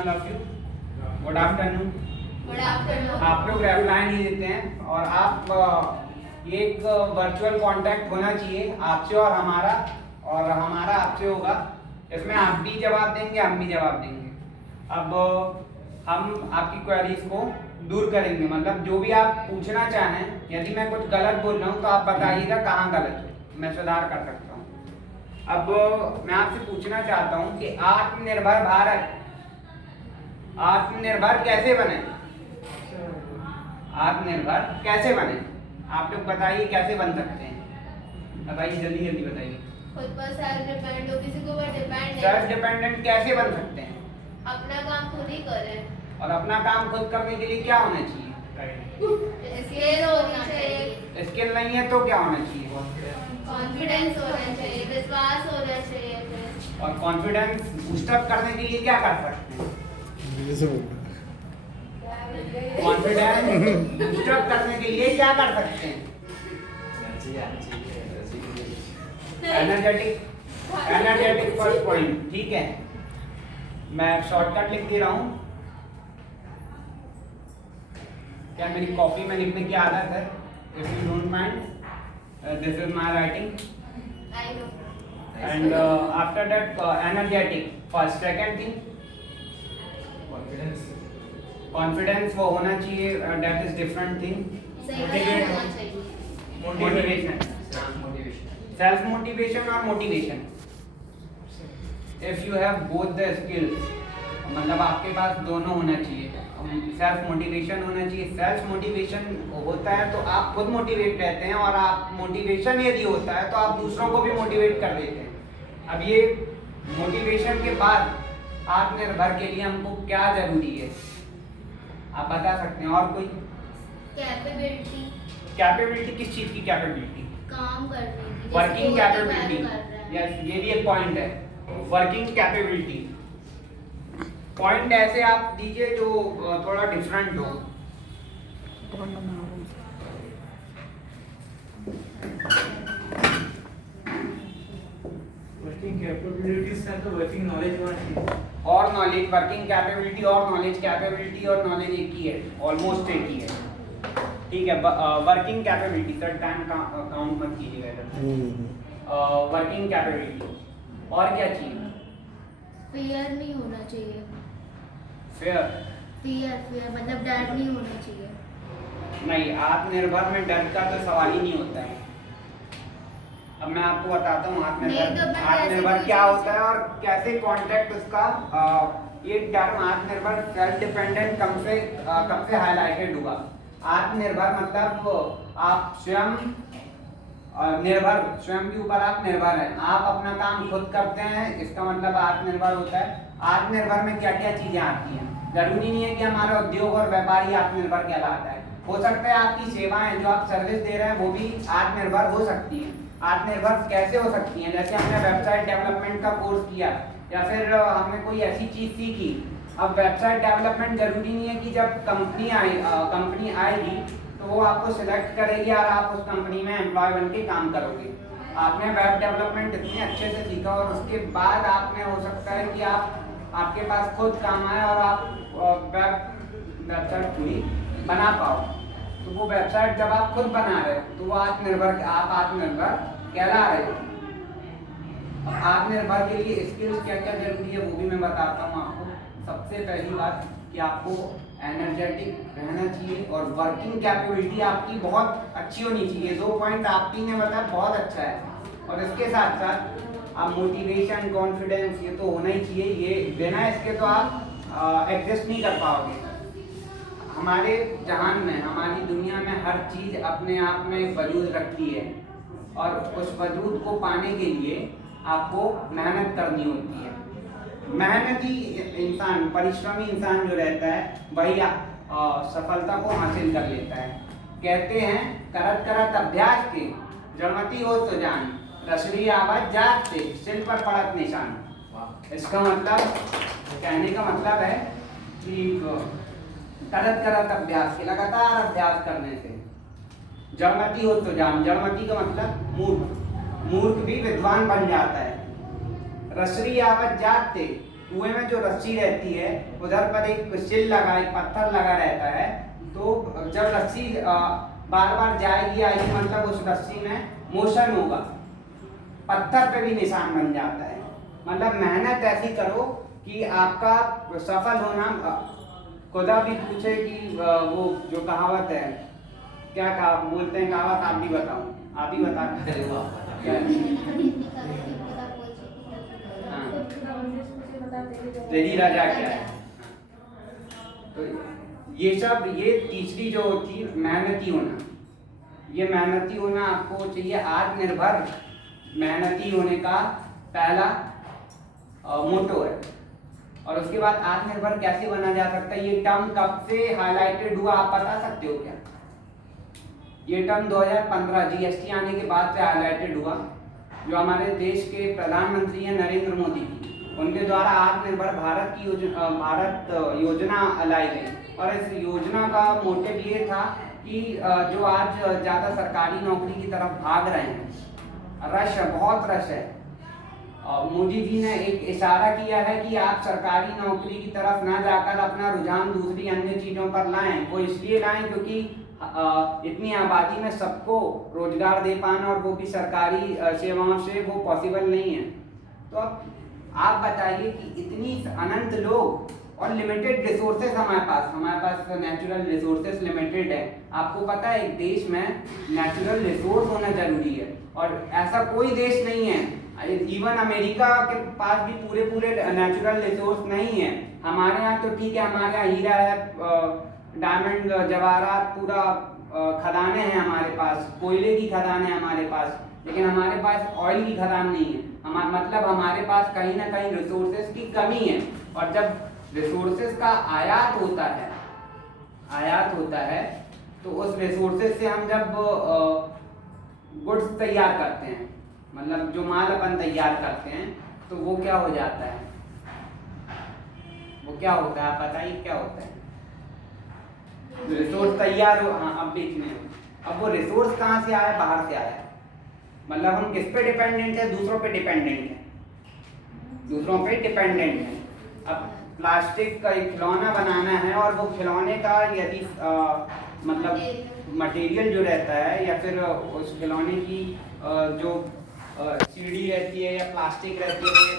All of you. Good afternoon. Good afternoon. आप लोग reply नहीं देते हैं और आप एक वर्चुअल कांटेक्ट होना चाहिए आपसे और हमारा आपसे होगा। इसमें आप भी जवाब देंगे, हम भी जवाब देंगे। अब हम आपकी क्वेरीज को दूर करेंगे, मतलब जो भी आप पूछना चाहें, यदि मैं कुछ गलत बोल रहा हूँ तो आप बताइएगा कहाँ गलत है, मैं सुधार कर सकता हूँ। अब मैं आपसे पूछना चाहता हूँ कि आत्मनिर्भर भारत आत्मनिर्भर कैसे बने? आत्मनिर्भर कैसे बने? आप लोग बताइए कैसे बन सकते हैं, बताइए जल्दी जल्दी बताइए। खुद पर सेल्फ डिपेंड हो, किसी को पर डिपेंड नहीं। सेल्फ डिपेंडेंट कैसे बन सकते हैं? अपना काम खुद ही करें। और अपना काम खुद करने के लिए क्या होना चाहिए? स्किल होना चाहिए। स्किल नहीं है तो क्या होना चाहिए? कॉन्फिडेंस होना चाहिए, विश्वास होना चाहिए। और कॉन्फिडेंस बूस्टअप करने के लिए क्या कर सकते हैं? कॉन्फिडेंस बूस्टअप करने के लिए क्या कर सकते हैं? एनर्जेटिक फर्स्ट पॉइंट, ठीक है। मैं शॉर्टकट लिख दे रहा हूँ। क्या मेरी कॉपी में लिखने की आदत है? If you don't mind, this is my writing. I know. And after that, energetic first, second thing confidence वो होना चाहिए, that is different thing। सही होना चाहिए। motivation, self motivation और motivation, if you have both the skills, मतलब आपके पास दोनों होना चाहिए। सेल्फ मोटिवेशन होना चाहिए। सेल्फ मोटिवेशन होता है तो आप खुद मोटिवेट रहते हैं, और आप मोटिवेशन यदि होता है तो आप दूसरों को भी मोटिवेट कर देते हैं। अब ये मोटिवेशन के बाद आत्मनिर्भर के लिए हमको क्या जरूरी है, आप बता सकते हैं? और कोई कैपेबिलिटी। कैपेबिलिटी किस चीज की कैपेबिलिटी? काम करने की, वर्किंग जिसको वो कैपेबिलिटी, depend कर रहा है। यस, ये भी एक पॉइंट है। वर्किंग कैपेबिलिटी पॉइंट ऐसे आप दीजिए जो थोड़ा डिफरेंट हो। वर्किंग कैपेबिलिटीज का तो वर्किंग नॉलेज होना चाहिए। और नॉलेज, वर्किंग कैपेबिलिटी और नॉलेज, कैपेबिलिटी और नॉलेज एक ही है, ऑलमोस्ट एक ही है, ठीक है। Working capability, sir time count मत कीजिएगा। वर्किंग कैपेबिलिटी और क्या चाहिए? फियर नहीं होना चाहिए। फियर फियर मतलब डर नहीं होना चाहिए। नहीं, आत्मनिर्भर में डर का तो सवाल ही नहीं होता है। अब मैं आपको बताता हूँ आत्मनिर्भर क्या होता है और कैसे कॉन्टेक्ट उसका ये टर्म आत्मनिर्भर सेल्फ डिपेंडेंट कब से हाईलाइटेड हुआ। आत्मनिर्भर मतलब आप स्वयं निर्भर, स्वयं के ऊपर आप निर्भर हैं, आप अपना काम खुद करते हैं, इसका मतलब आत्मनिर्भर होता है। आत्मनिर्भर में क्या क्या चीजें आती हैं? जरूरी नहीं है कि हमारा उद्योग और व्यापारी आत्मनिर्भर कहलाता है। हो सकता है आपकी सेवाएं जो आप सर्विस दे रहे हैं वो भी आत्मनिर्भर हो सकती है। आत्मनिर्भर कैसे हो सकती हैं? जैसे हमने वेबसाइट डेवलपमेंट का कोर्स किया या फिर हमने कोई ऐसी चीज सीखी। अब वेबसाइट डेवलपमेंट जरूरी नहीं है कि जब कंपनी आएगी तो वो आपको सिलेक्ट करेगी और आप उस कंपनी में एम्प्लॉय बन के काम करोगे। आपने वेब डेवलपमेंट इतने अच्छे से सीखा और उसके बाद आपने, हो सकता है कि आपके पास खुद काम आए और आप वेबसाइट पूरी बना पाओ। तो वो वेबसाइट जब आप खुद बना रहे हो तो वो आप आत्मनिर्भर कहला रहे हो। आत्मनिर्भर के लिए स्किल्स क्या क्या जरूरी है वो भी मैं बताता हूँ आपको। सबसे पहली बात कि आपको एनर्जेटिक रहना चाहिए और वर्किंग कैपेबिलिटी आपकी बहुत अच्छी होनी चाहिए। 2 पॉइंट आप तीन ने बताया, बहुत अच्छा है। और इसके साथ साथ आप मोटिवेशन, कॉन्फिडेंस, ये तो होना ही चाहिए। ये बिना इसके तो आप एग्जिस्ट नहीं कर पाओगे। हमारे जहान में, हमारी दुनिया में हर चीज अपने आप में वजूद रखती है और उस वजूद को पाने के लिए आपको मेहनत करनी होती है। मेहनती इंसान, परिश्रमी इंसान जो रहता है वही सफलता को हासिल कर लेता है। कहते हैं करत करत अभ्यास के जड़मती हो तो जान, रसरी आवाज जात से सिर पर पड़त निशान। इसका मतलब, कहने का मतलब है कि करत करत अभ्यास के, लगातार अभ्यास करने से जड़मती हो तो जान। जड़मती का मतलब मूर्ख, मूर्ख भी विद्वान बन जाता है। रसरी आवत जात से, कुएं में जो रस्सी रहती है उधर पर एक सिल लगा, एक पत्थर लगा रहता है। तो जब रस्सी बार बार जाएगी आएगी, मतलब उस रस्सी में मोशन होगा, पत्थर पे भी निशान बन जाता है। मतलब मेहनत ऐसी करो कि आपका सफल होना, खुदा भी पूछे कि वो जो कहावत है, क्या कहा बोलते हैं कहावत, आप भी बताओ, आप ही बता क्या है? तेरी राजा क्या है? तो ये सब, ये तीसरी जो होती है मेहनती होना, ये मेहनती होना आपको चाहिए। आत्मनिर्भर मेहनती होने का पहला मोटो है। और उसके बाद आत्मनिर्भर कैसे बना जा सकता है, ये टर्म कब से हाईलाइटेड हुआ आप बता सकते हो क्या? ये टर्म 2015 जीएसटी आने के बाद से हाईलाइटेड हुआ। जो हमारे देश के प्रधानमंत्री हैं नरेंद्र मोदी जी, उनके द्वारा आत्मनिर्भर भारत की योजना लाई गई। और इस योजना का मोटिव ये था कि जो आज ज़्यादा सरकारी नौकरी की तरफ भाग रहे हैं, रश है, बहुत रश है, मोदी जी ने एक इशारा किया है कि आप सरकारी नौकरी की तरफ ना जाकर अपना रुझान दूसरी अन्य चीज़ों पर लाएं। वो इसलिए लाएं क्योंकि इतनी आबादी में सबको रोजगार दे पाना और वो भी सरकारी सेवाओं से, वो पॉसिबल नहीं है। तो अब आप बताइए कि इतनी अनंत लोग और लिमिटेड रिसोर्सेज हमारे पास नेचुरल रिसोर्सेज लिमिटेड है। आपको पता है एक देश में नेचुरल रिसोर्स होना जरूरी है, और ऐसा कोई देश नहीं है, इवन अमेरिका के पास भी पूरे नेचुरल रिसोर्स नहीं है। हमारे यहाँ तो ठीक है, हमारे यहाँ हीरा है, डायमंड जवाहरात, पूरा खदानें हैं हमारे पास, कोयले की खदान है हमारे पास, लेकिन हमारे पास ऑयल की खदान नहीं है। मतलब हमारे पास कहीं ना कहीं रिसोर्सेज की कमी है। और जब रिसोर्सेज का आयात होता है तो उस रिसोर्सेज से हम जब गुड्स तैयार करते हैं, मतलब जो माल अपन तैयार करते हैं, तो वो क्या हो जाता है, वो क्या होता है, आप बताइए क्या होता है? रिसोर्स तैयार हो, हाँ, अब बेचने, अब वो रिसोर्स कहाँ से आया? बाहर से आया। मतलब हम किस पे डिपेंडेंट है? दूसरों पे डिपेंडेंट है। अब प्लास्टिक का एक खिलौना बनाना है, और वो खिलौने का यदि मतलब मटेरियल जो रहता है, या फिर उस खिलौने की जो सीढ़ी रहती है या प्लास्टिक रहती है,